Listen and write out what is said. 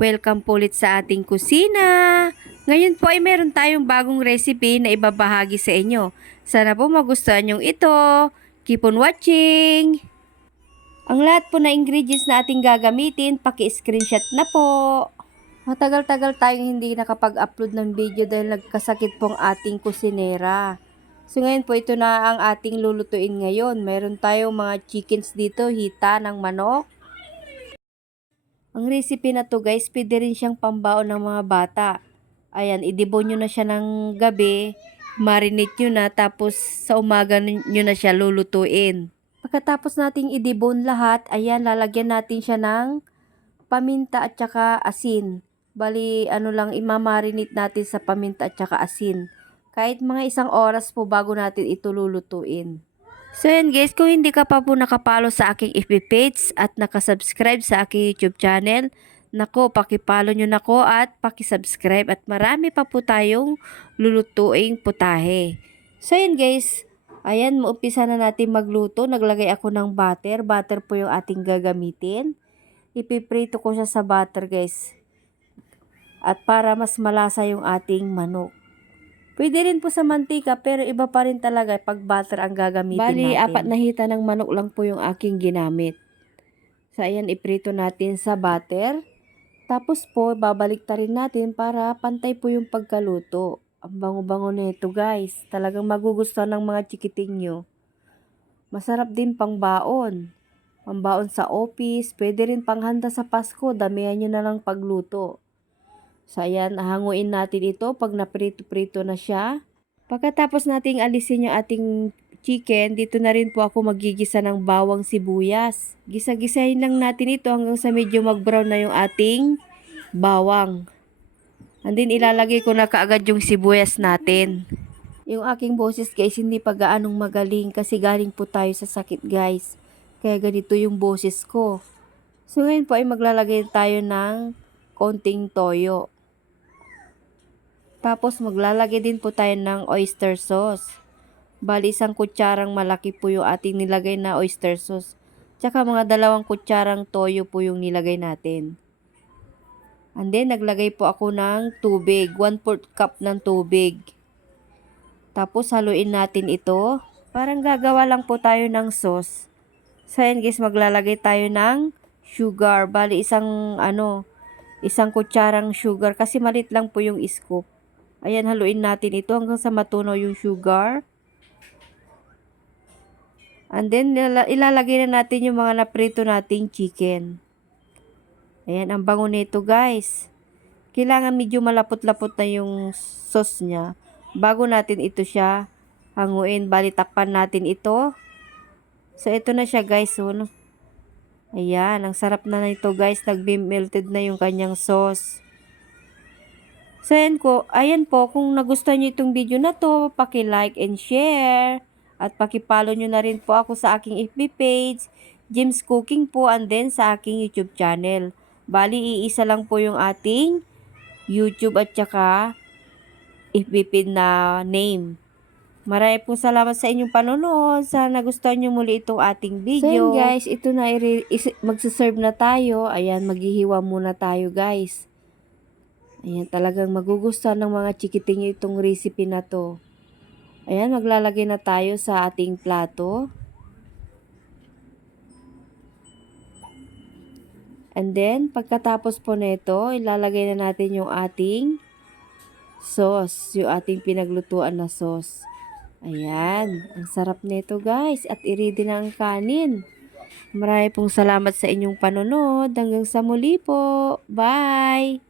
Welcome po ulit sa ating kusina. Ngayon po ay meron tayong bagong recipe na ibabahagi sa inyo. Sana po magustuhan nyo ito. Keep on watching! Ang lahat po na ingredients na ating gagamitin, paki-screenshot na po. Matagal-tagal tayong hindi nakapag-upload ng video dahil nagkasakit po ang ating kusinera. So ngayon po ito na ang ating lulutuin ngayon. Meron tayong mga chickens dito, hita ng manok. Ang recipe na to guys, pwede rin siyang pambaon ng mga bata. Ayan, idibon nyo na siya ng gabi, marinate nyo na, tapos sa umaga nyo na siya lulutuin. Pagkatapos nating idibon lahat, ayan, lalagyan natin siya ng paminta at saka asin. Bali, ano lang, imamarinate natin sa paminta at saka asin. Kahit mga 1 oras po bago natin ito lulutuin. So yan guys, kung hindi ka pa po nakapalo sa aking FB page at nakasubscribe sa aking YouTube channel, nako, pakipalo nyo nako at pakisubscribe at marami pa po tayong lulutuing putahe. So yan guys, ayan, umpisa na natin magluto. Naglagay ako ng butter. Butter po yung ating gagamitin. Ipiprito ko siya sa butter guys. At para mas malasa yung ating manok. Pwede rin po sa mantika pero iba pa rin talaga pag butter ang gagamitin natin. Bali, 4 na hita ng manok lang po yung aking ginamit. So, ayan, iprito natin sa butter. Tapos po, babalik ta rin natin para pantay po yung pagkaluto. Ang bango-bango nito guys. Talagang magugustuhan ng mga chikiting nyo. Masarap din pang baon. Pambaon sa office. Pwede rin panghanda sa Pasko. Damihan nyo na lang pagluto. So, ayan, hanguin natin ito pag naprito-prito na siya. Pagkatapos nating alisin yung ating chicken, dito na rin po ako magigisa ng bawang sibuyas. Gisa-gisahin lang natin ito hanggang sa medyo mag-brown na yung ating bawang. And then, ilalagay ko na kaagad yung sibuyas natin. Yung aking boses guys, hindi pa gaanong magaling kasi galing po tayo sa sakit guys. Kaya ganito yung boses ko. So, ngayon po ay maglalagay tayo ng konting toyo. Tapos maglalagay din po tayo ng oyster sauce. Bali 1 kutsarang malaki po yung ating nilagay na oyster sauce. Tsaka mga 2 kutsarang toyo po yung nilagay natin. And then naglagay po ako ng tubig. 1/4 cup ng tubig. Tapos haluin natin ito. Parang gagawa lang po tayo ng sauce. So yan guys, maglalagay tayo ng sugar. Bali 1 kutsarang sugar kasi malit lang po yung scoop. Ayan, haluin natin ito hanggang sa matunaw yung sugar. And then, ilalagay na natin yung mga naprito nating chicken. Ayan, ang bango nito guys. Kailangan medyo malapot-lapot na yung sauce niya. Bago natin ito siya hanguin, bali takpan natin ito. So, ito na siya guys. Ayan, ang sarap na nito guys. Nag-melted na yung kanyang sauce. So, ayan po, kung nagustuhan nyo itong video na to, paki-like and share. At paki-follow nyo na rin po ako sa aking FB page, Jim's Cooking po, and then sa aking YouTube channel. Bali, iisa lang po yung ating YouTube at saka FB page na name. Maraming po salamat sa inyong panonood. Sana nagustuhan nyo muli itong ating video. So, guys, ito na, magsaserve na tayo. Ayan, maghihiwa muna tayo guys. Ayan, talagang magugustuhan ng mga chikiting itong recipe na to. Ayan, maglalagay na tayo sa ating plato. And then, pagkatapos po nito, ilalagay na natin yung ating sauce. Yung ating pinaglutuan na sauce. Ayan, ang sarap nito guys. At i-ready na ang kanin. Maraming pong salamat sa inyong panonood. Hanggang sa muli po. Bye!